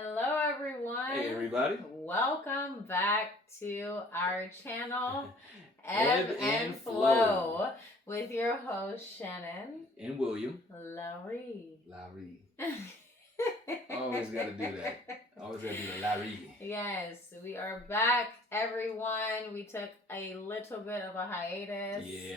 Hello, everyone. Hey, everybody. Welcome back to our channel, Ebb and Flow. with your host, Shannon. And William. Larry. Always got to do that. Always got to do the Larry. Yes, we are back, everyone. We took a little bit of a hiatus. Yeah.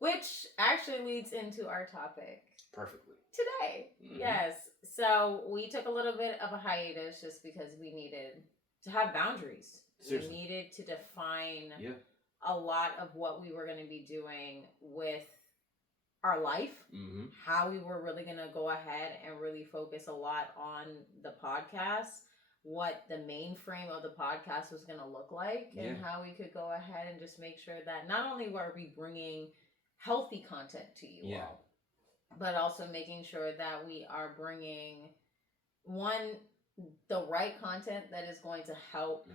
Which actually leads into our topic. Perfectly. Today. Mm-hmm. Yes. So we took a little bit of a hiatus just because we needed to have boundaries. Seriously. We needed to define a lot of what we were going to be doing with our life, how we were really going to go ahead and really focus a lot on the podcast, what the mainframe of the podcast was going to look like, and how we could go ahead and just make sure that not only were we bringing healthy content to you all, but also making sure that we are bringing the right content that is going to help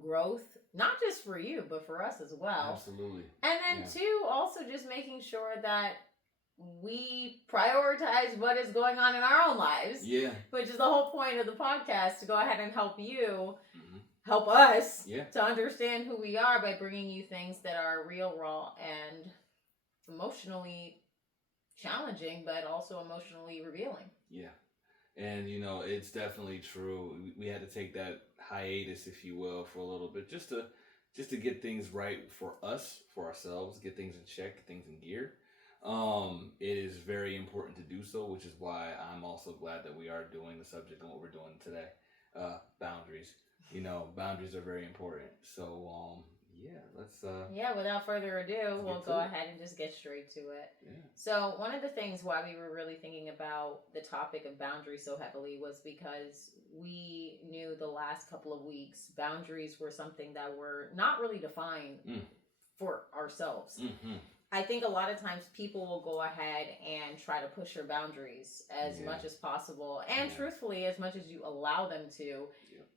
growth, not just for you, but for us as well. Absolutely. And then two, also just making sure that we prioritize what is going on in our own lives. Yeah. Which is the whole point of the podcast, to go ahead and help you, help us to understand who we are by bringing you things that are real, raw, and emotionally challenging, but also emotionally revealing. Yeah. And, it's definitely true. We had to take that hiatus, if you will, for a little bit, just to get things right for us, for ourselves, get things in check, get things in gear. It is very important to do so, which is why I'm also glad that we are doing the subject and what we're doing today. Boundaries. Boundaries are very important. So, let's... without further ado, we'll go ahead and just get straight to it. Yeah. So one of the things why we were really thinking about the topic of boundaries so heavily was because we knew the last couple of weeks boundaries were something that were not really defined for ourselves. Mm-hmm. I think a lot of times people will go ahead and try to push your boundaries as much as possible, and truthfully, as much as you allow them to,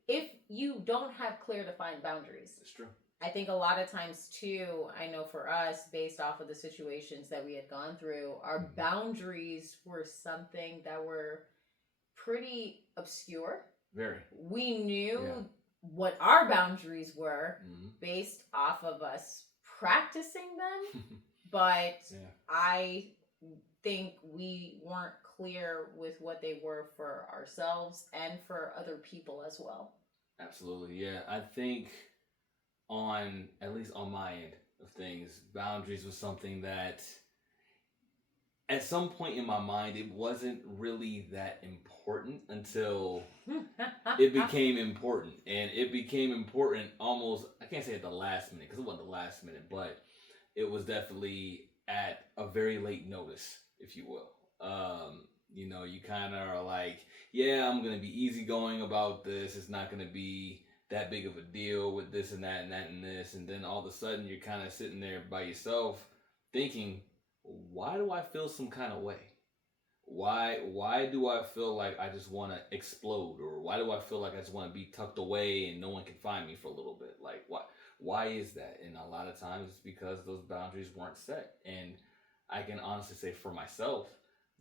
if you don't have clear defined boundaries. That's true. I think a lot of times too, I know for us, based off of the situations that we had gone through, our boundaries were something that were pretty obscure. Very. We knew what our boundaries were based off of us practicing them, but I think we weren't clear with what they were for ourselves and for other people as well. Absolutely, yeah. I think at least on my end of things, boundaries was something that at some point in my mind, it wasn't really that important until it became important. And it became important almost, I can't say at the last minute, because it wasn't the last minute, but it was definitely at a very late notice, if you will. You kind of are like, I'm going to be easygoing about this. It's not going to be that big of a deal with this and that and that and this. And then all of a sudden you're kind of sitting there by yourself thinking, why do I feel some kind of way? Why do I feel like I just want to explode? Or why do I feel like I just want to be tucked away and no one can find me for a little bit? Like, why is that? And a lot of times it's because those boundaries weren't set. And I can honestly say for myself,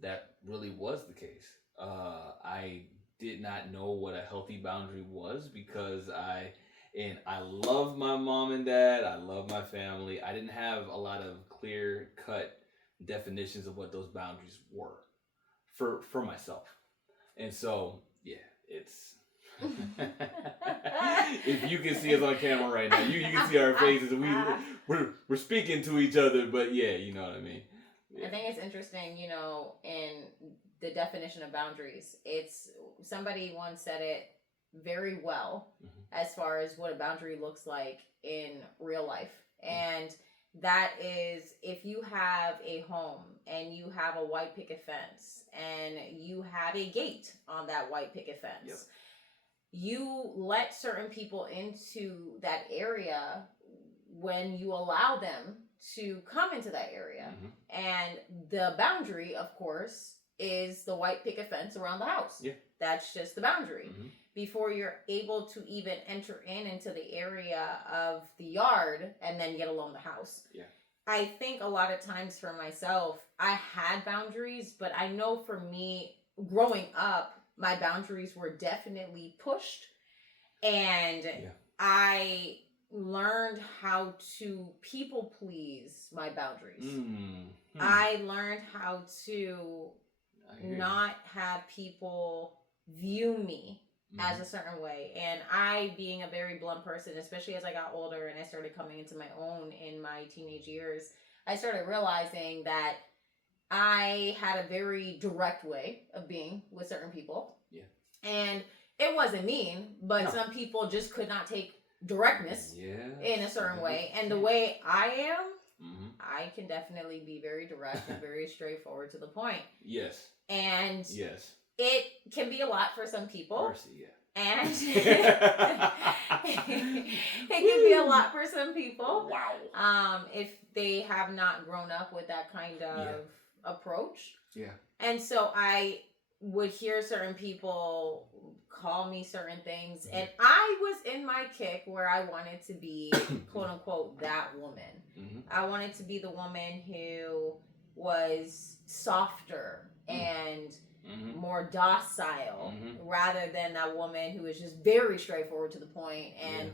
that really was the case. I did not know what a healthy boundary was because I love my mom and dad. I love my family. I didn't have a lot of clear cut definitions of what those boundaries were for myself. And so, it's if you can see us on camera right now, you can see our faces. We're speaking to each other, but you know what I mean. I think it's interesting, in the definition of boundaries. It's somebody once said it very well as far as what a boundary looks like in real life. And that is, if you have a home and you have a white picket fence and you have a gate on that white picket fence, you let certain people into that area when you allow them to come into that area. And the boundary, of course, is the white picket fence around the house. Yeah. That's just the boundary. Before you're able to even enter into the area of the yard and then get along the house. Yeah. I think a lot of times for myself, I had boundaries, but I know for me, growing up, my boundaries were definitely pushed, and I learned how to people please my boundaries. I learned how to not have people view me as a certain way. And I, being a very blunt person, especially as I got older and I started coming into my own in my teenage years, I started realizing that I had a very direct way of being with certain people. Yeah. And it wasn't mean, but some people just could not take directness in a certain way. And the way I am, I can definitely be very direct and very straightforward to the point. Yes. And it can be a lot for some people. Mercy, and it can be a lot for some people. Wow. If they have not grown up with that kind of approach. Yeah. And so I would hear certain people call me certain things, and I was in my kick where I wanted to be quote unquote that woman. I wanted to be the woman who was softer and more docile rather than that woman who is just very straightforward to the point and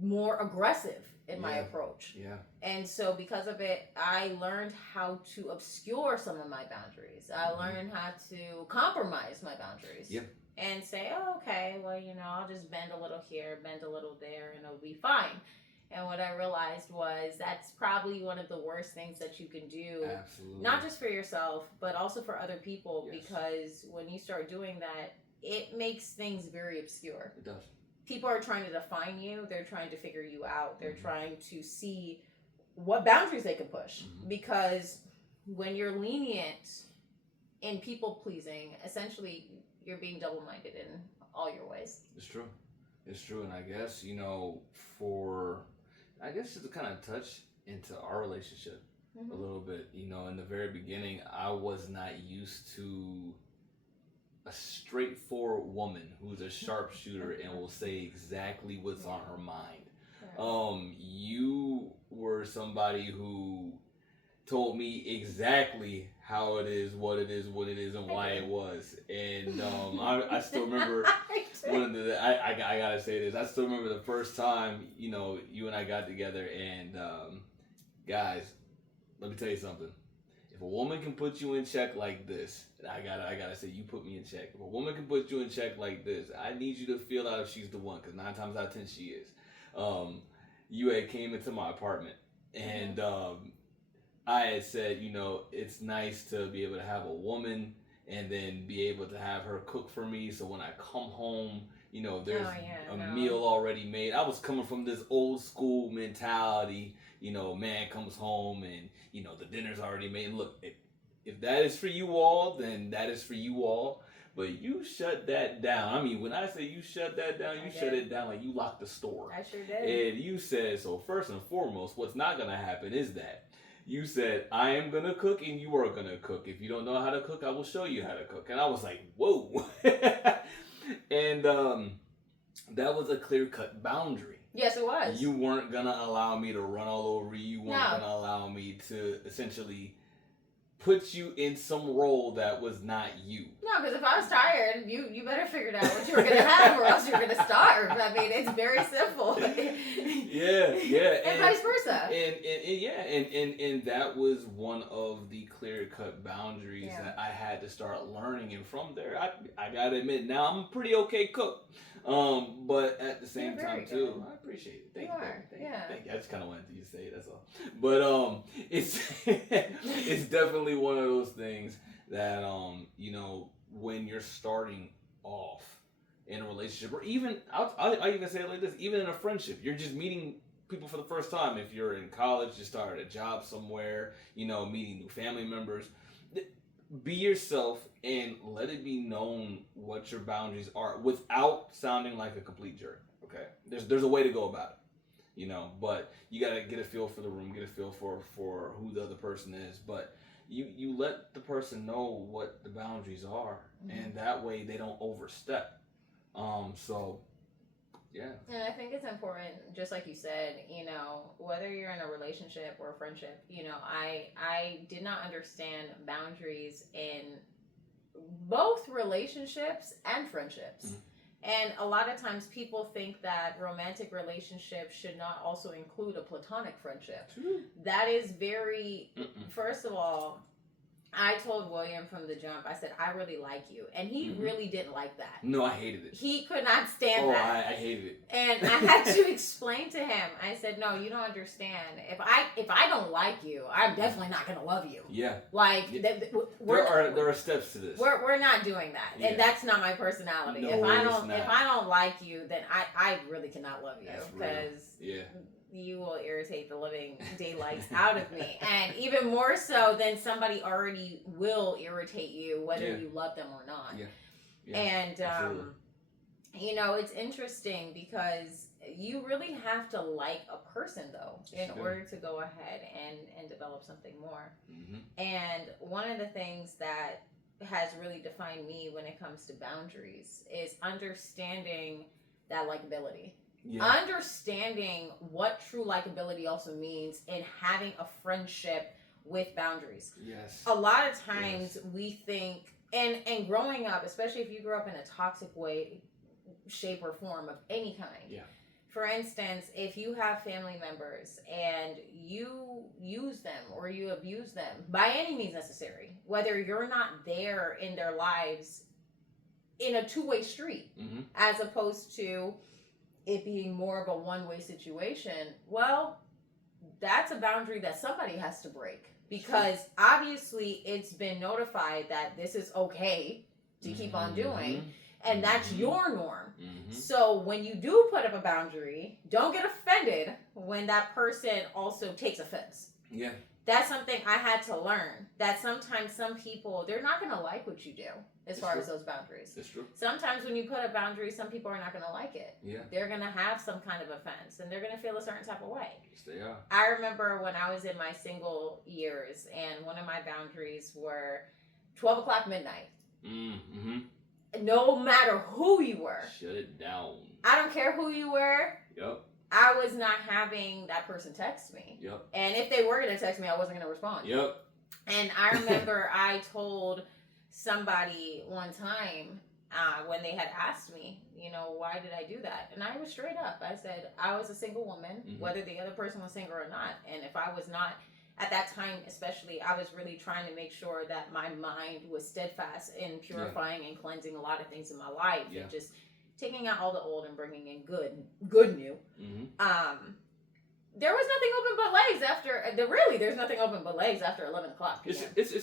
more aggressive in my approach. Yeah. And so because of it, I learned how to obscure some of my boundaries. I learned how to compromise my boundaries. Yep. And say, oh, okay, well, I'll just bend a little here, bend a little there, and it'll be fine. And what I realized was that's probably one of the worst things that you can do. Absolutely. Not just for yourself, but also for other people. Yes. Because when you start doing that, it makes things very obscure. It does. People are trying to define you. They're trying to figure you out. They're trying to see what boundaries they can push. Because when you're lenient in people pleasing, essentially you're being double-minded in all your ways. It's true. It's true. And I guess, just to kind of touch into our relationship a little bit, in the very beginning, I was not used to a straightforward woman who's a sharpshooter and will say exactly what's on her mind. Yeah. You were somebody who told me exactly how it is, what it is, and why it was. And I still remember one of the, I gotta say this, I still remember the first time, you and I got together, and guys, let me tell you something. If a woman can put you in check like this, I gotta say, you put me in check. If a woman can put you in check like this, I need you to feel out if she's the one, because 9 times out of 10 she is. You had came into my apartment, and I had said, it's nice to be able to have a woman and then be able to have her cook for me. So when I come home, there's a meal already made. I was coming from this old school mentality, man comes home and, the dinner's already made. And look, if that is for you all, then that is for you all. But you shut that down. I mean, when I say you shut that down, you shut it down like you locked the store. I sure did. And you said, so first and foremost, what's not going to happen is that you said, I am going to cook and you are going to cook. If you don't know how to cook, I will show you how to cook. And I was like, whoa. And that was a clear-cut boundary. Yes, it was. You weren't going to allow me to run all over you. You weren't going to allow me to essentially put you in some role that was not you. No, because if I was tired, you better figure out what you were going to have or else you're going to starve. I mean, it's very simple. Yeah. And vice versa. And that was one of the clear-cut boundaries that I had to start learning. And from there, I got to admit, now I'm a pretty okay cook. But at the same time too, good. I appreciate it. Thank you. I just kind of wanted you to say it, that's all. But it's it's definitely one of those things that when you're starting off in a relationship, or even I even say it like this, even in a friendship, you're just meeting people for the first time. If you're in college, you started a job somewhere, meeting new family members. Be yourself and let it be known what your boundaries are without sounding like a complete jerk. Okay, there's a way to go about it, but you gotta get a feel for the room, get a feel for who the other person is, but you let the person know what the boundaries are, and that way they don't overstep. Yeah. And I think it's important, just like you said, whether you're in a relationship or a friendship, I did not understand boundaries in both relationships and friendships. Mhm. And a lot of times people think that romantic relationships should not also include a platonic friendship. True. That is very, Mm-mm. first of all, I told William from the jump, I said, I really like you. And he Mhm. really didn't like that. No, I hated it. He could not stand Oh, that. I hated it. And I had to explain to him. I said, "No, you don't understand. If I don't like you, I'm definitely not gonna love you. Yeah. Like Yeah. we're There are steps to this. we're not doing that, Yeah. and that's not my personality. No, if it's not. I don't like you, then I really cannot love you That's real. because Yeah. you will irritate the living daylights out of me, and even more so than somebody already will irritate you, whether Yeah. you love them or not. Yeah. Yeah. And Absolutely. you know, it's interesting because you really have to like a person though in Sure. order to go ahead and develop something more. Mm-hmm. And one of the things that has really defined me when it comes to boundaries is understanding that likability. Yeah. Understanding what true likability also means in having a friendship with boundaries. Yes. A lot of times we think, and growing up, especially if you grew up in a toxic way, shape or form of any kind. Yeah. For instance, if you have family members and you use them or you abuse them by any means necessary, whether you're not there in their lives in a two-way street, Mm-hmm. as opposed to it being more of a one-way situation, well, that's a boundary that somebody has to break, because obviously it's been notified that this is okay to keep on doing, and that's Mhm. your norm. Mm-hmm. So when you do put up a boundary, don't get offended when that person also takes offense. Yeah. That's something I had to learn, that sometimes some people, they're not going to like what you do as It's far true. as those boundaries. It's true. Sometimes when you put a boundary, some people are not going to like it. Yeah. They're going to have some kind of offense, and they're going to feel a certain type of way. Yes, they are. I remember when I was in my single years, and one of my boundaries were 12 o'clock midnight. Mm-hmm. No matter who you were. Shut it down. I don't care who you were. Yep. I was not having that person text me. Yep. And if they were going to text me, I wasn't going to respond. Yep. And I remember I told somebody one time when they had asked me, you know, why did I do that? And I was straight up. I said, I was a single woman, Mhm. whether the other person was single or not. And if I was not, at that time especially, I was really trying to make sure that my mind was steadfast in purifying and cleansing a lot of things in my life. Yeah. And just taking out all the old and bringing in good new. Mm-hmm. There was nothing open but legs after, there's nothing open but legs after 11 o'clock. It's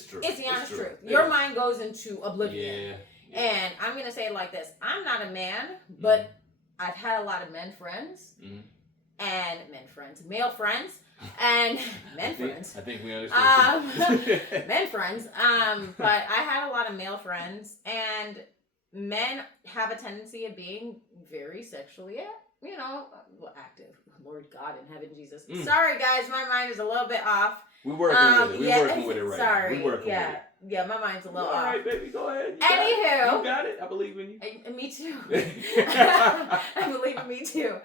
true. It's the honest truth. It Your is. mind goes into oblivion. Yeah. And I'm going to say it like this. I'm not a man, but I've had a lot of men friends. Mm-hmm. And male friends, and men friends. I think we understand. Men friends. But I had a lot of male friends, and men have a tendency of being very sexually, active. Lord God in heaven, Jesus. Sorry, guys, my mind is a little bit off. We're working with it. We're working with it right sorry. now. We're working with it. Yeah, my mind's a little All off. right, baby, go ahead. Anywho. You got it. I believe in you. Me too. I believe in me too.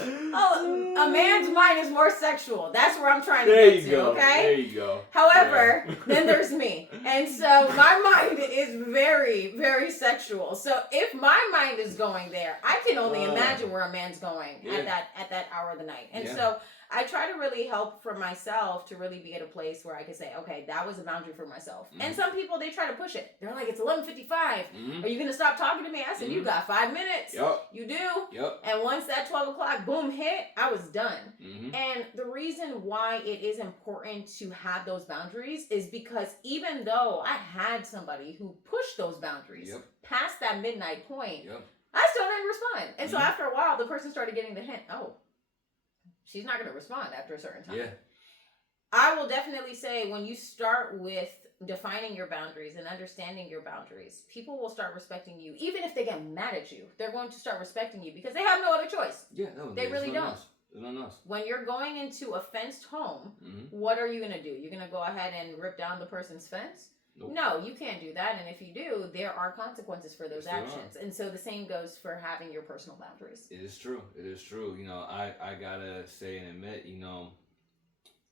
A man's mind is more sexual. That's where I'm trying to get to, okay? There you go. However, then there's me. And so my mind is very, very sexual. So if my mind is going there, I can only imagine where a man's going at that hour of the night. And so I try to really help for myself to really be at a place where I can say, okay, that was a boundary for myself. Mm-hmm. And some people, they try to push it. They're like, it's 11:55. Mm-hmm. Are you going to stop talking to me? I said, you got 5 minutes. Yep. You do. Yep. And once that 12 o'clock boom hit, I was done. Mm-hmm. And the reason why it is important to have those boundaries is because even though I had somebody who pushed those boundaries past that midnight point, I still didn't respond. And so after a while, the person started getting the hint, oh, she's not going to respond after a certain time. Yeah. I will definitely say when you start with defining your boundaries and understanding your boundaries, people will start respecting you. Even if they get mad at you, they're going to start respecting you because they have no other choice. Yeah, no, they really don't. Nice. When you're going into a fenced home, what are you going to do? You're going to go ahead and rip down the person's fence? Nope. No, you can't do that. And if you do, there are consequences for those actions. And so the same goes for having your personal boundaries. It is true. You know, I gotta say and admit, you know,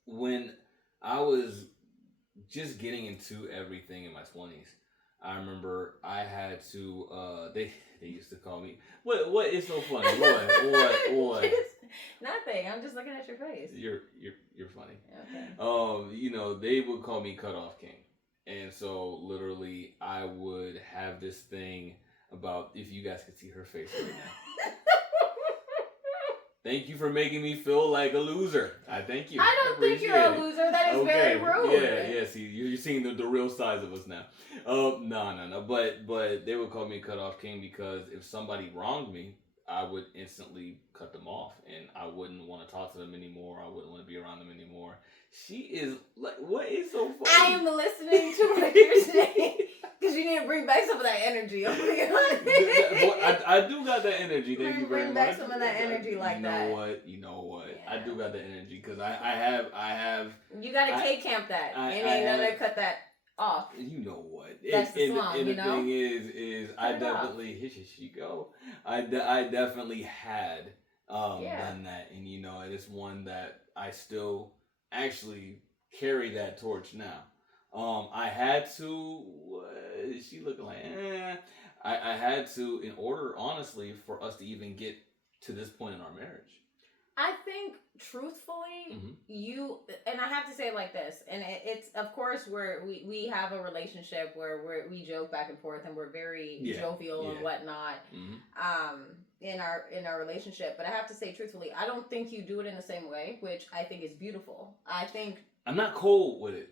when I was just getting into everything in my 20s. I remember I had to they used to call me what is so funny? What? Nothing. I'm just looking at your face. You're funny. Okay. You know, they would call me Cutoff King. And so literally I would have this thing about, if you guys could see her face right now. Thank you for making me feel like a loser. I thank you. I don't think you're a loser. That is very rude. Yeah. See, you're seeing the real size of us now. No. But they would call me Cutoff King because if somebody wronged me, I would instantly cut them off, and I wouldn't want to talk to them anymore. I wouldn't want to be around them anymore. She is like, what is so funny? I am listening to what you're saying. Because you need to bring back some of that energy. I'm being honest. I do got that energy. Thank you very much. Bring back some of that energy like that. You know what? Yeah. I do got the energy because I have. You got to K-camp that. And ain't none to cut that off. You know what? That's the slum, and you the know? thing is I definitely, here she go. I definitely had done that. And, you know, it's one that I still actually carry that torch now. I had to. She looking like, I had to, in order, honestly, for us to even get to this point in our marriage. I think, truthfully, you, and I have to say it like this, and it's, of course, we have a relationship where we joke back and forth, and we're very jovial and whatnot, in our relationship. But I have to say, truthfully, I don't think you do it in the same way, which I think is beautiful. I think I'm not cold with it.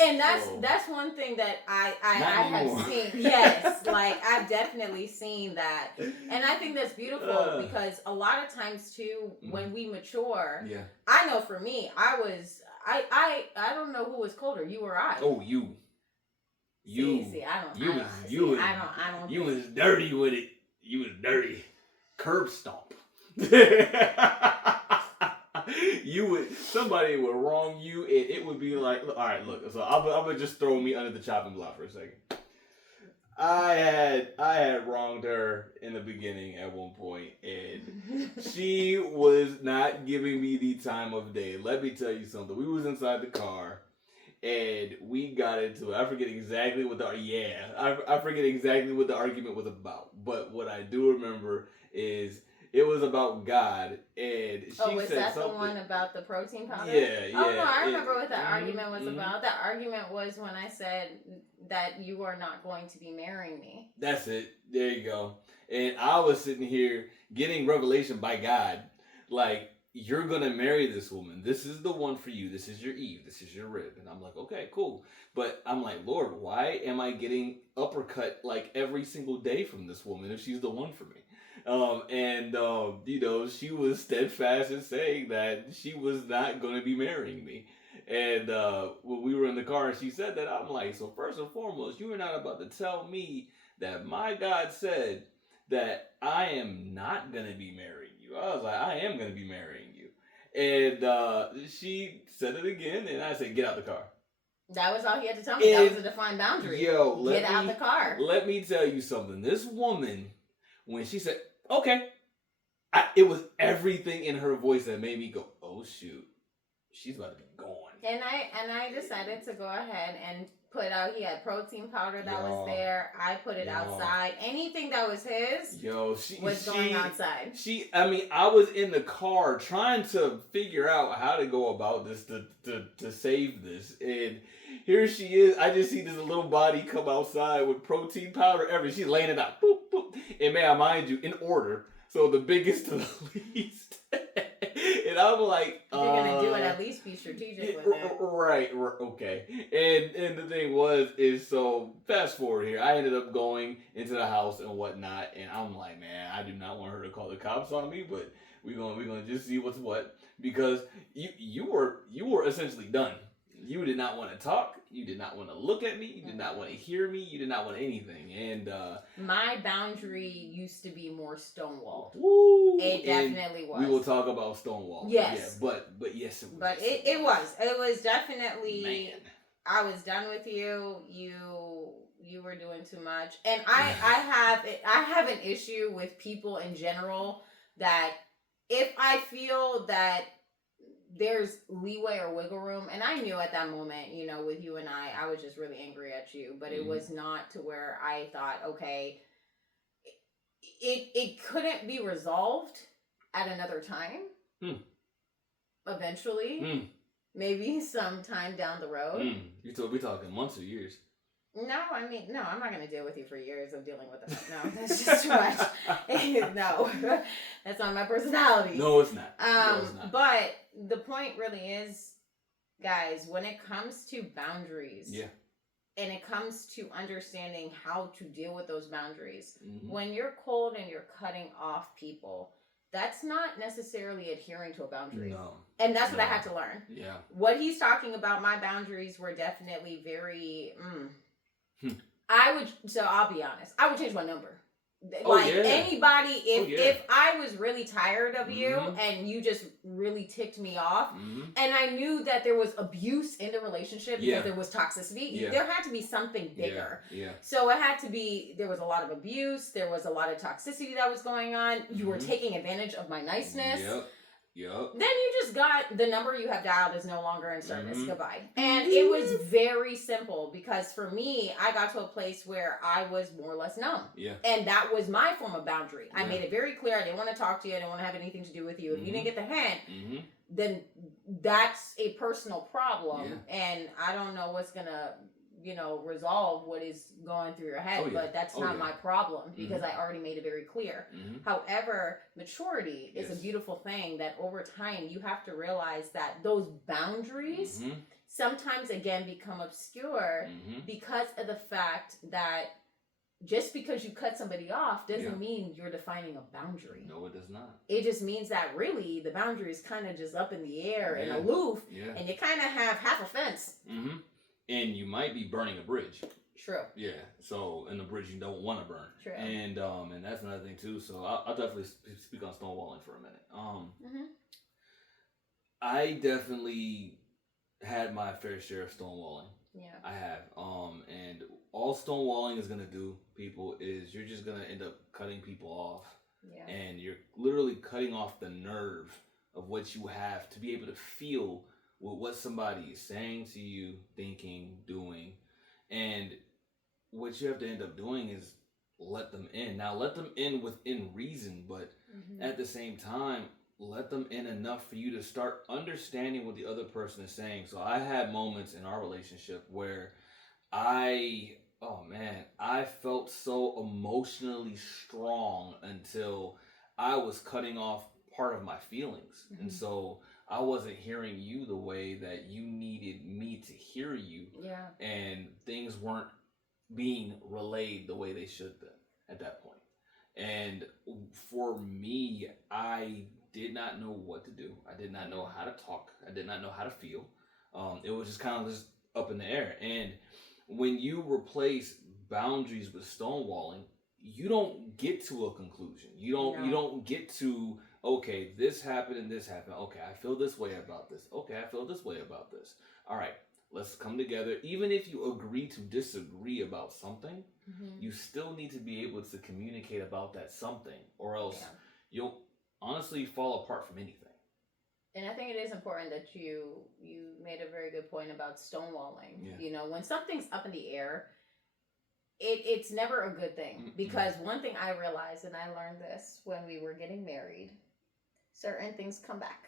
And that's one thing that I have seen. Yes, like I've definitely seen that, and I think that's beautiful because a lot of times too, when we mature, I know for me, I don't know who was colder, you or I. Oh, you. See, I don't. You was dirty with it. You was dirty. Curb stomp. Somebody would wrong you, and it would be like, all right, look. So I'm gonna just throw me under the chopping block for a second. I had wronged her in the beginning at one point, and she was not giving me the time of day. Let me tell you something. We was inside the car, and we got into it. I forget exactly what I forget exactly what the argument was about. But what I do remember is, it was about God, and she said was that something. The one about the protein powder? Yeah. Oh no, I remember what that argument was about. That argument was when I said that you are not going to be marrying me. That's it. There you go. And I was sitting here getting revelation by God, like, you're gonna marry this woman. This is the one for you. This is your Eve. This is your rib. And I'm like, okay, cool. But I'm like, Lord, why am I getting uppercut like every single day from this woman if she's the one for me? You know, she was steadfast in saying that she was not going to be marrying me. And when we were in the car and she said that, I'm like, so first and foremost, you are not about to tell me that my God said that I am not going to be marrying you. I was like, I am going to be marrying you. And she said it again, and I said, get out the car. That was all he had to tell me. That was a defined boundary. Get out the car. Let me tell you something. This woman, when she said, okay, it was everything in her voice that made me go, oh shoot, she's about to be gone. And I decided to go ahead and put out, he had protein powder that was there. I put it outside. Anything that was his was going outside. I was in the car trying to figure out how to go about this to save this. And here she is. I just see this little body come outside with protein powder. She's laying it out. Boop, boop. And may I mind you, in order. So the biggest to the least. And I'm like, if you're gonna do it, at least be strategic with it. Right, okay. And the thing is, so fast forward here, I ended up going into the house and whatnot, and I'm like, man, I do not want her to call the cops on me, but we're gonna just see what's what, because you were essentially done. You did not want to talk. You did not want to look at me. You did not want to hear me. You did not want anything. And my boundary used to be more stonewalled. Woo, it definitely was. We will talk about Stonewall. Yes. Yeah, but yes, it was. But it was definitely. Man. I was done with you. You were doing too much, and I have an issue with people in general that if I feel that there's leeway or wiggle room. And I knew at that moment, you know, with you and I was just really angry at you, but it was not to where I thought, okay, it couldn't be resolved at another time. Eventually, maybe sometime down the road. We talking months or years? No, I mean, no, I'm not going to deal with you for years of dealing with it. No, that's just too much. No, that's not my personality. No, it's not. No, it's not. But the point really is, guys, when it comes to boundaries, and it comes to understanding how to deal with those boundaries, when you're cold and you're cutting off people, that's not necessarily adhering to a boundary. No. And that's what I had to learn. Yeah. What he's talking about, my boundaries were definitely very... So I'll be honest, I would change my number. Anybody, if I was really tired of you and you just really ticked me off, and I knew that there was abuse in the relationship because there was toxicity, there had to be something bigger. So it had to be, there was a lot of abuse, there was a lot of toxicity that was going on, you were taking advantage of my niceness. Then you just got the number you have dialed is no longer in service. Goodbye. And it was very simple because for me, I got to a place where I was more or less numb. And that was my form of boundary. I made it very clear I didn't want to talk to you. I didn't want to have anything to do with you. If you didn't get the hint, then that's a personal problem. And I don't know what's going to, you know, resolve what is going through your head, but that's not my problem because I already made it very clear. However, maturity is a beautiful thing that over time you have to realize that those boundaries sometimes again become obscure because of the fact that just because you cut somebody off doesn't mean you're defining a boundary. No, it does not. It just means that really the boundary is kind of just up in the air and aloof, and you kind of have half a fence. And you might be burning a bridge. True. Yeah. So, and the bridge you don't want to burn. True. And that's another thing too. So I'll definitely speak on stonewalling for a minute. I definitely had my fair share of stonewalling. Yeah. I have. And all stonewalling is gonna do, people, is you're just gonna end up cutting people off. Yeah. And you're literally cutting off the nerve of what you have to be able to feel with what somebody is saying to you, thinking, doing. And what you have to end up doing is let them in. Now, let them in within reason, but at the same time, let them in enough for you to start understanding what the other person is saying. So I had moments in our relationship where I felt so emotionally strong until I was cutting off part of my feelings. And so I wasn't hearing you the way that you needed me to hear you. Yeah. And things weren't being relayed the way they should have been at that point. And for me, I did not know what to do. I did not know how to talk. I did not know how to feel. It was just kind of just up in the air. And when you replace boundaries with stonewalling, you don't get to a conclusion. You don't get to, okay, this happened and this happened. Okay, I feel this way about this. Okay, I feel this way about this. All right, let's come together. Even if you agree to disagree about something, you still need to be able to communicate about that something, or else you'll honestly fall apart from anything. And I think it is important that you made a very good point about stonewalling. Yeah. You know, when something's up in the air, it's never a good thing. Because one thing I realized, and I learned this when we were getting married, certain things come back.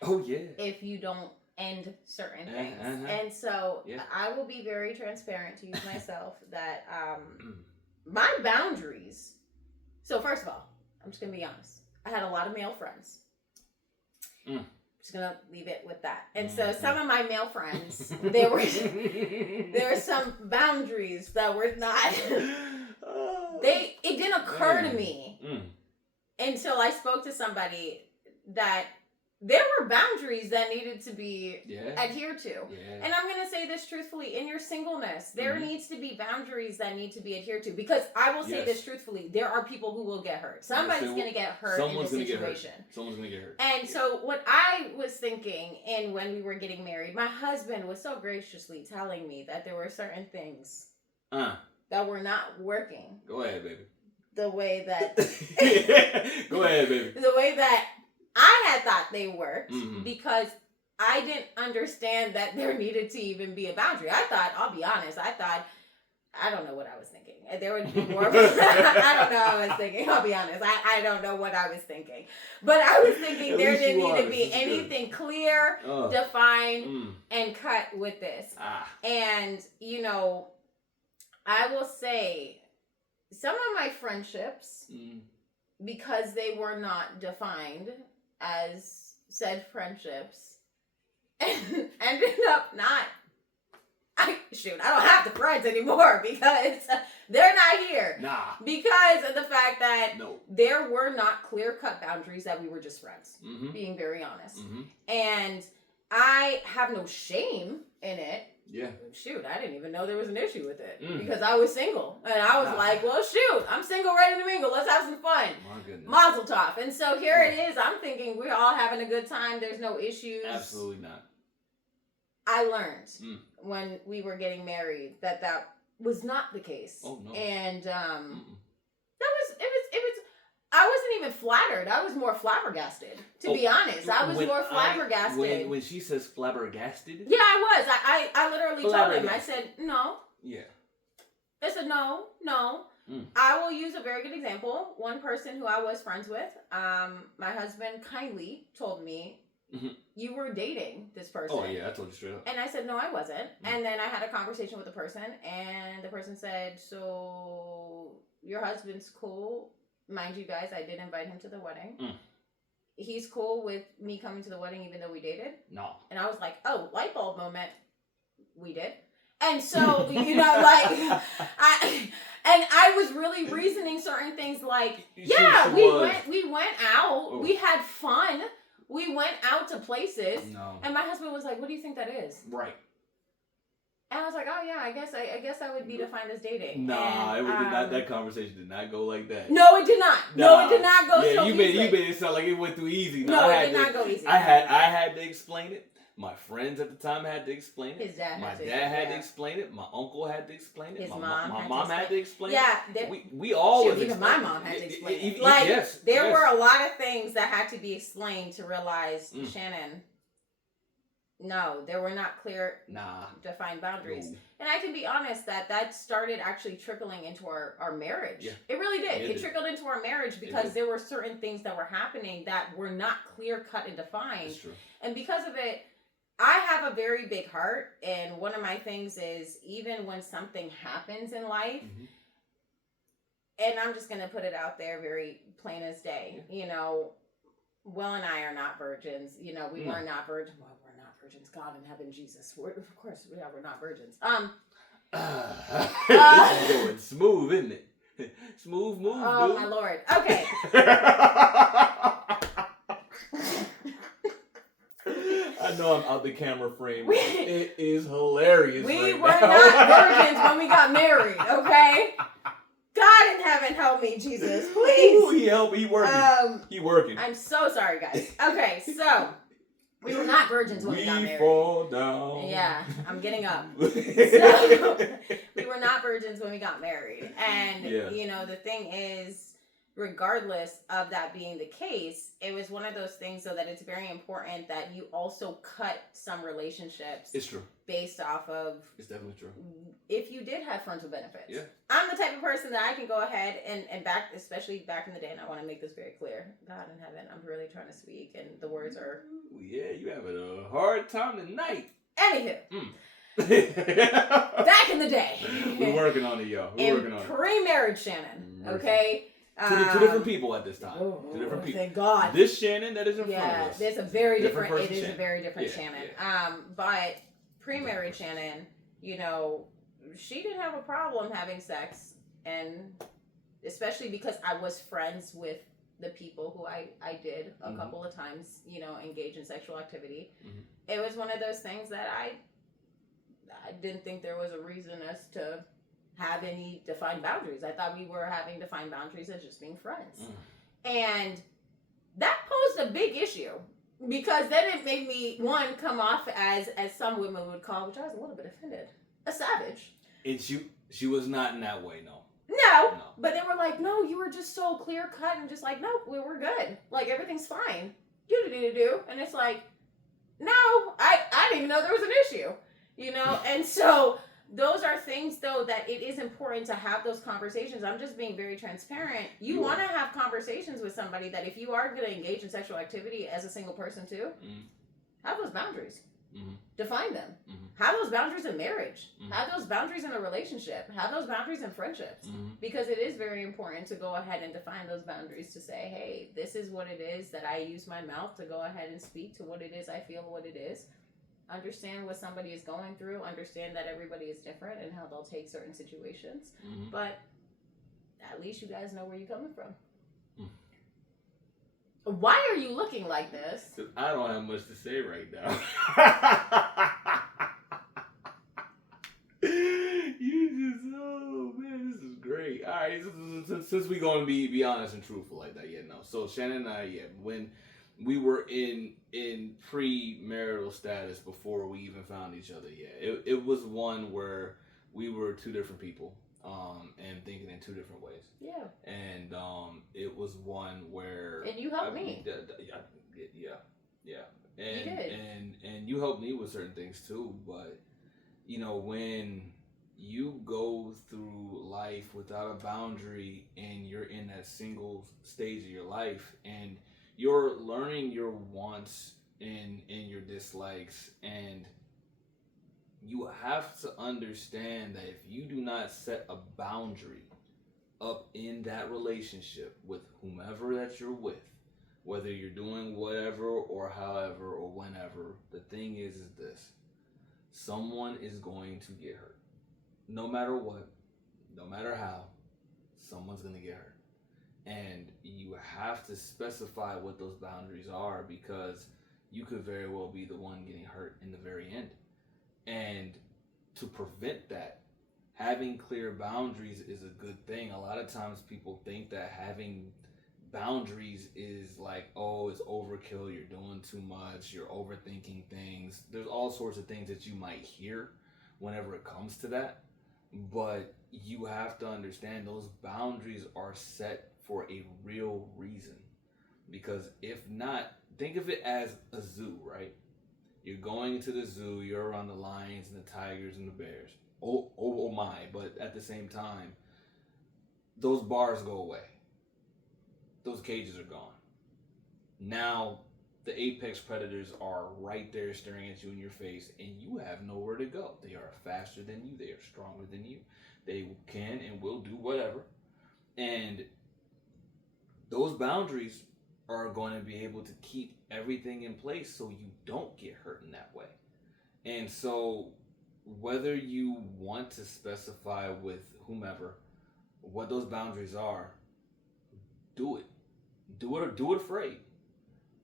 Oh, yeah. If you don't end certain things. And so I will be very transparent to use myself that my boundaries. So first of all, I'm just going to be honest. I had a lot of male friends. I'm just going to leave it with that. And so some of my male friends, there were some boundaries that were not, it didn't occur to me until I spoke to somebody that there were boundaries that needed to be adhered to. Yeah. And I'm going to say this truthfully, in your singleness, there needs to be boundaries that need to be adhered to. Because I will say this truthfully, there are people who will get hurt. Somebody's going to get hurt in this situation. Someone's going to get hurt. And so what I was thinking, and when we were getting married, my husband was so graciously telling me that there were certain things that were not working. Go ahead, baby. The way that... Go ahead, baby. The way that I had thought they worked Mhm. because I didn't understand that there needed to even be a boundary. I thought, I'll be honest, I don't know what I was thinking. There would be more. I don't know what I was thinking. I'll be honest. I don't know what I was thinking. But I was thinking At there least didn't you need are. to This be is good. anything clear, defined, and cut with this. Ah. And, I will say some of my friendships, because they were not defined as said friendships, ended up not. I don't have the friends anymore because they're not here. Nah. Because of the fact that No. there were not clear-cut boundaries, that we were just friends, being very honest. And I have no shame in it. Yeah. I didn't even know there was an issue with it because I was single. And I was like, well, I'm single, ready to mingle. Let's have some fun. My goodness. Mazel tov. And so here it is. I'm thinking we're all having a good time. There's no issues. Absolutely not. I learned when we were getting married that was not the case. Oh no. And I wasn't even flattered. I was more flabbergasted, to be honest. I was more flabbergasted. When she says flabbergasted? Yeah, I was. I literally told him. I said, no. Yeah. I said, no. I will use a very good example. One person who I was friends with, my husband kindly told me, you were dating this person. Oh, yeah, I told you straight up. And I said, no, I wasn't. And then I had a conversation with the person, and the person said, so your husband's cool. Mind you guys, I did invite him to the wedding. He's cool with me coming to the wedding even though we dated? No. And I was like, oh, light bulb moment. We did. And so, I was really reasoning certain things like, yeah, we went out. Oh. We had fun. We went out to places. No. And my husband was like, what do you think that is? Right. And I was like, oh yeah, I guess I would be defined as dating. Nah, that conversation did not go like that. No, it did not. Nah. No, it did not go so easy. You made it sound like it went through easy. No, it did not go easy. I had to explain it. My friends at the time had to explain it. His dad My dad had to explain it. My uncle had to explain it. His my mom had to explain it. Yeah. We all was even my mom had to explain it. Yes. There were a lot of things that had to be explained to realize, Shannon, no, there were not clear, defined boundaries. No. And I can be honest that started actually trickling into our marriage. Yeah. It really did. It trickled into our marriage because there were certain things that were happening that were not clear cut and defined. That's true. And because of it, I have a very big heart. And one of my things is even when something happens in life, and I'm just going to put it out there very plain as day, Will and I are not virgins. We were not virgins. Well, we're not virgins. God in heaven, Jesus. Of course, we're not virgins. This is going smooth, isn't it? Smooth move, oh, dude. my Lord. Okay. I know I'm out the camera frame. It is hilarious. We were not virgins when we got married, okay? God in heaven, help me, Jesus, please. Ooh, he working. He working. I'm so sorry, guys. Okay, so we were not virgins when we got married. We fall down. Yeah, I'm getting up. So, we were not virgins when we got married. And, the thing is, regardless of that being the case, it was one of those things so that it's very important that you also cut some relationships. It's true. Based off of... It's definitely true. If you did have friends with benefits. Yeah. I'm the type of person that I can go ahead and back, especially back in the day, and I want to make this very clear. God in heaven, I'm really trying to speak, and the words are... Yeah, you having a hard time tonight. Anywho. Back in the day. We're working on it, y'all. We're working on it. Pre-marriage Shannon, okay? Two different people at this time. Two different people. Thank God. This Shannon that is in front of us. There's a very different. It is Shannon. A very different Shannon. Yeah. But pre-married Shannon, she didn't have a problem having sex, and especially because I was friends with the people who I did a couple of times, engage in sexual activity. It was one of those things that I didn't think there was a reason as to have any defined boundaries. I thought we were having defined boundaries as just being friends. And that posed a big issue because then it made me, one, come off as some women would call, which I was a little bit offended, a savage. And she was not in that way, no. No, but they were like, no, you were just so clear cut and just like, no, we're good. Like, everything's fine. do. And it's like, no, I didn't even know there was an issue, you know? And so those are things, though, that it is important to have those conversations. I'm just being very transparent. You want to have conversations with somebody that if you are going to engage in sexual activity as a single person too, have those boundaries. Define them. Have those boundaries in marriage. Have those boundaries in a relationship. Have those boundaries in friendships. Because it is very important to go ahead and define those boundaries to say, hey, this is what it is that I use my mouth to go ahead and speak to what it is I feel what it is. Understand what somebody is going through. Understand that everybody is different and how they'll take certain situations. But at least you guys know where you're coming from. Why are you looking like this? Because I don't have much to say right now. You just, oh man, this is great. All right, since we're going to be honest and truthful like that, yeah, no. So Shannon and I, when we were in premarital status before we even found each other, it was one where we were two different people. And thinking in two different ways. Yeah. And it was one where. And you helped me. Yeah. And, you did. And you helped me with certain things too. But you know, when you go through life without a boundary and you're in that single stage of your life and you're learning your wants and your dislikes, and you have to understand that if you do not set a boundary up in that relationship with whomever that you're with, whether you're doing whatever or however or whenever, the thing is this: someone is going to get hurt. No matter what, no matter how, someone's going to get hurt. And you have to specify what those boundaries are, because you could very well be the one getting hurt in the very end. And to prevent that, having clear boundaries is a good thing. A lot of times people think that having boundaries is like, oh, it's overkill, you're doing too much, you're overthinking things. There's all sorts of things that you might hear whenever it comes to that. But you have to understand those boundaries are set for a real reason. Because if not, think of it as a zoo, right? You're going to the zoo, you're around the lions and the tigers and the bears. Oh my, but at the same time, those bars go away. Those cages are gone. Now, the apex predators are right there staring at you in your face, and you have nowhere to go. They are faster than you. They are stronger than you. They can and will do whatever. And those boundaries are going to be able to keep everything in place so you don't get hurt in that way. And so whether you want to specify with whomever what those boundaries are, do it. Do it or do it afraid.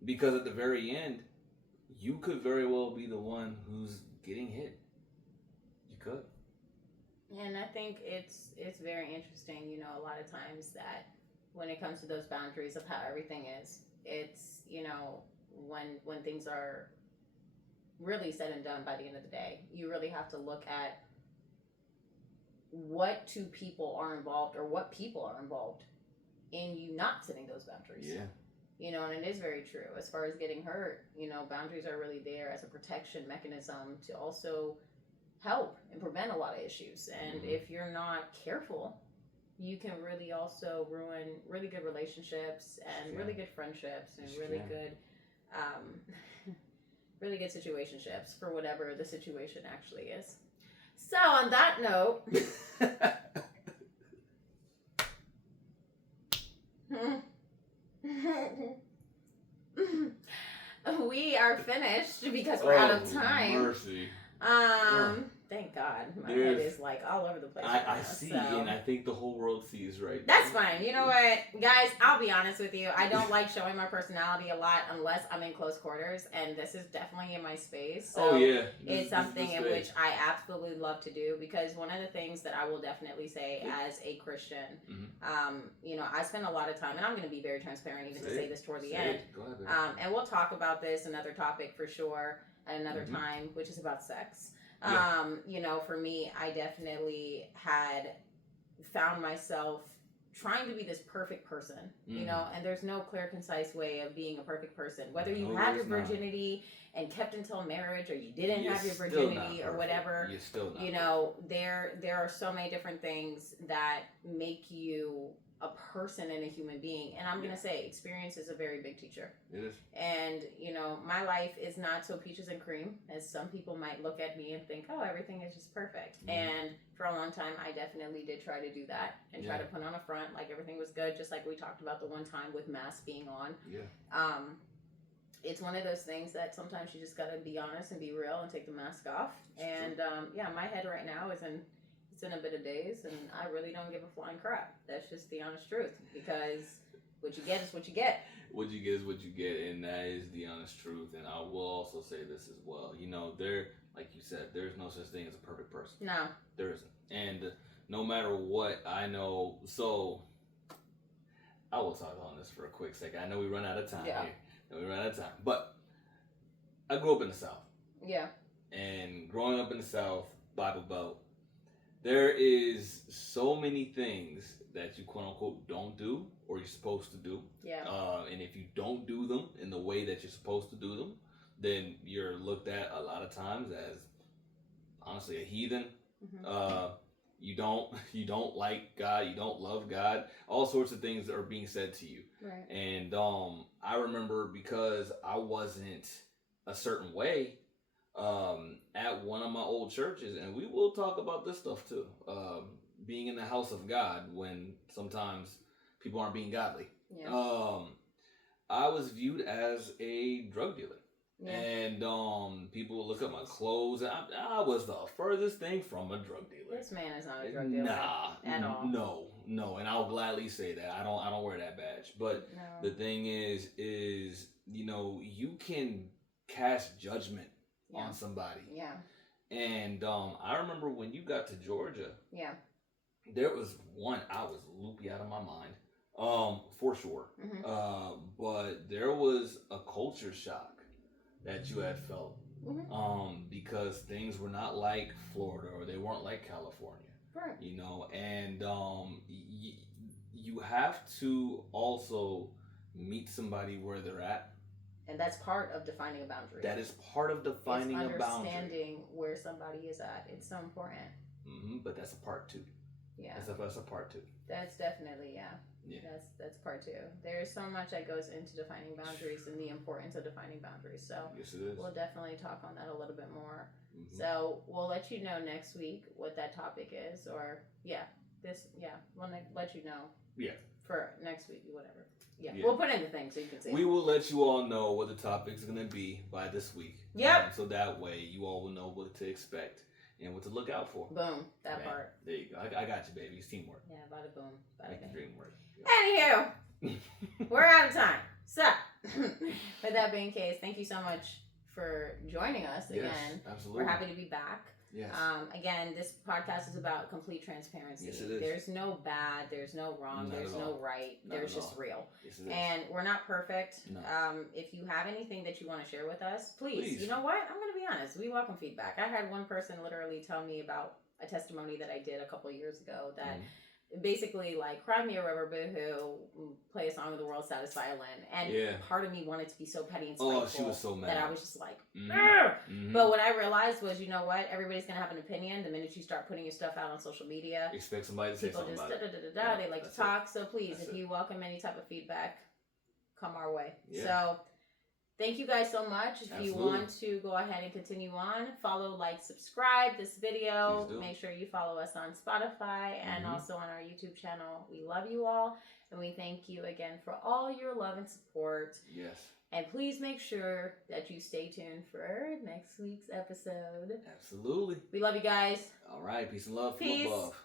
Because at the very end, you could very well be the one who's getting hit. You could. And I think it's very interesting, you know, a lot of times that when it comes to those boundaries of how everything is, it's, you know, when things are really said and done by the end of the day, you really have to look at what two people are involved, or what people are involved in you not setting those boundaries. Yeah. You know, and it is very true. As far as getting hurt, you know, boundaries are really there as a protection mechanism to also help and prevent a lot of issues. And if you're not careful, you can really also ruin really good relationships and really good friendships and really good really good situationships for whatever the situation actually is. So on that note, we are finished because we're out of time. Mercy. Thank God. My head is like all over the place. I see, and I think the whole world sees right now. That's fine. You know what, guys? I'll be honest with you. I don't like showing my personality a lot unless I'm in close quarters, and this is definitely in my space. So it's something in which I absolutely love to do, because one of the things that I will definitely say as a Christian, you know, I spend a lot of time, and I'm going to be very transparent even to say this toward the end. Go ahead, and we'll talk about this, another topic for sure, at another time, which is about sex. You know, for me, I definitely had found myself trying to be this perfect person, you Mhm. know, and there's no clear, concise way of being a perfect person. Whether you No, had your there's not. virginity and kept until marriage, or you didn't You're have your still virginity not or perfect. whatever, You're still not you know, there are so many different things that make you a person and a human being. And I'm Yeah. gonna say experience is a very big teacher. It is. And you know, my life is not so peaches and cream as some people might look at me and think, oh, everything is just perfect. And for a long time I definitely did try to do that and try to put on a front like everything was good, just like we talked about the one time with masks being on. It's one of those things that sometimes you just gotta be honest and be real and take the mask off. And my head right now is in a bit of daze, and I really don't give a flying crap. That's just the honest truth, because what you get is what you get. What you get is what you get, and that is the honest truth. And I will also say this as well. You know, like you said, there's no such thing as a perfect person. No. There isn't. And no matter what, I know. So I will talk on this for a quick second. I know we run out of time here. We run out of time. But I grew up in the South. Yeah. And growing up in the South, Bible Belt, there is so many things that you quote unquote don't do or you're supposed to do. Yeah. And if you don't do them in the way that you're supposed to do them, then you're looked at a lot of times as honestly a heathen. You don't like God, you don't love God. All sorts of things are being said to you. Right. And I remember, because I wasn't a certain way, at one of my old churches, and we will talk about this stuff too, being in the house of God when sometimes people aren't being godly. I was viewed as a drug dealer. And people would look at my clothes, and I was the furthest thing from a drug dealer. This man is not a drug dealer. Nah, at all. No, and I'll gladly say that. I don't wear that badge. But the thing is you know, you can cast judgment on somebody. Yeah. And I remember when you got to Georgia. Yeah. There was one, I was loopy out of my mind. For sure. But there was a culture shock that you had felt. Because things were not like Florida, or they weren't like California. Right. You know, and you have to also meet somebody where they're at. And that's part of defining a boundary. That is part of defining a boundary. Understanding where somebody is at. It's so important. But that's a part two. Yeah. That's a part two. That's definitely, That's part two. There's so much that goes into defining boundaries and the importance of defining boundaries. So yes, it is. We'll definitely talk on that a little bit more. So we'll let you know next week what that topic is, or we'll let you know. Yeah. For next week, whatever. Yeah. We'll put in the thing so you can see. We will let you all know what the topic is going to be by this week. Yep. So that way you all will know what to expect and what to look out for. Boom. That part. There you go. I got you, baby. It's teamwork. Yeah, bada boom. Bada bing. Dream work. Anywho, we're out of time. So, with that being the case, thank you so much for joining us again. Yes, absolutely. We're happy to be back. Yes. Again, this podcast is about complete transparency. Yes, it is. There's no bad, there's no wrong, there's no right. There's just real. Yes, it is. And we're not perfect. No. If you have anything that you want to share with us, please. You know what? I'm going to be honest. We welcome feedback. I had one person literally tell me about a testimony that I did a couple years ago that basically like Cry Me a River, Boo-Hoo, play a song of the world, saddest violin. And part of me wanted to be so petty and spiteful. Oh, she was so mad. That I was just like, But what I realized was, you know what? Everybody's going to have an opinion. The minute you start putting your stuff out on social media, expect somebody to say something about it. They like to talk. So please, if you welcome any type of feedback, come our way. So thank you guys so much. If you want to go ahead and continue on, follow, like, subscribe this video. Make sure you follow us on Spotify and also on our YouTube channel. We love you all, and we thank you again for all your love and support. Yes. And please make sure that you stay tuned for next week's episode. Absolutely. We love you guys. All right. Peace and love. Peace. From above.